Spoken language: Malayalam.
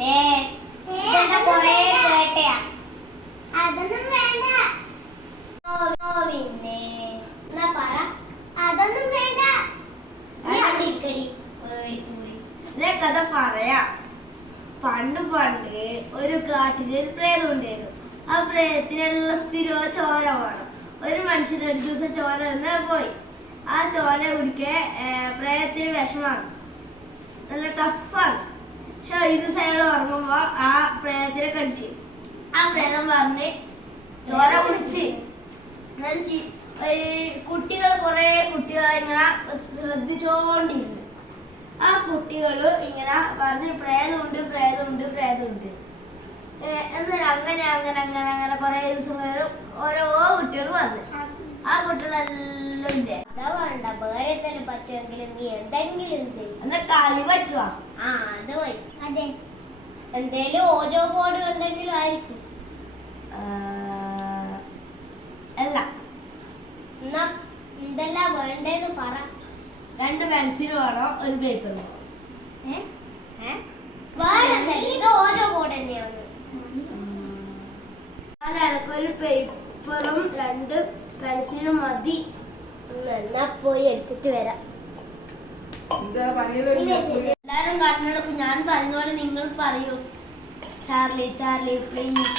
പിന്നെ കൊറേ കേട്ടയാ. അതൊന്നും വേണ്ട. പിന്നെ എന്നാ പറ. അതൊന്നും വേണ്ട. കഥ പറയാ. പണ്ട് ഒരു കാട്ടിൽ ഒരു പ്രേതം ഉണ്ടായിരുന്നു. ആ പ്രേതത്തിനുള്ള സ്ഥിരവും ചോര വേണം. ഒരു മനുഷ്യൻ ഒരു ദിവസം ചോര നിന്ന് പോയി. ആ ചോര കുടിക്കെ പ്രേതത്തിന് വിഷമാണ്, നല്ല ടഫാണ്. പക്ഷെ ഒരു ദിവസം അയാൾ ഉറങ്ങുമ്പോ ആ പ്രേതത്തിനെ കടിച്ച്. ആ പ്രേതം പറഞ്ഞ് ചോര കുടിച്ച് കുട്ടികൾ കുറെ കുട്ടികളെ ഇങ്ങനെ ശ്രദ്ധിച്ചോണ്ടിരുന്നു. ആ കുട്ടികള് ഇങ്ങനെ പറഞ്ഞ് പ്രേതമുണ്ട് പ്രേതമുണ്ട് പ്രേതമുണ്ട്. എന്നാൽ അങ്ങനെ അങ്ങനെ അങ്ങനെ അങ്ങനെ കുറെ ദിവസം ഓരോ കുട്ടികൾ വന്ന് ആ കുട്ടികളെല്ലാം ഉണ്ട്. അതാ വേണ്ട, വേറെ എന്തെങ്കിലും പറ്റുമെങ്കിലും നീ എന്തെങ്കിലും ചെയ്യും. എന്നാ കളി പറ്റുവാ? ആ അത് മതി. അതെ, എന്തേലും ഓജോ ബോർഡ് എന്തെങ്കിലും ആയിരിക്കും. അല്ല. എന്നാ എന്തെല്ലാം വേണ്ടേന്ന് പറ. 2 പെൻസിൽ വേണോ, ഒരു പേപ്പർ വേണോ? ഇത് ഓജോ ബോർഡ് തന്നെയാണ്. ഒരു പേപ്പറും 2 പെൻസിലും മതി. എന്നാ പോയി എടുത്തിട്ട് വരാം. എല്ലാരും കണ്ണടക്കും. ഞാൻ പറയുന്ന പോലെ നിങ്ങൾ പറയൂ. Charlie Charlie please.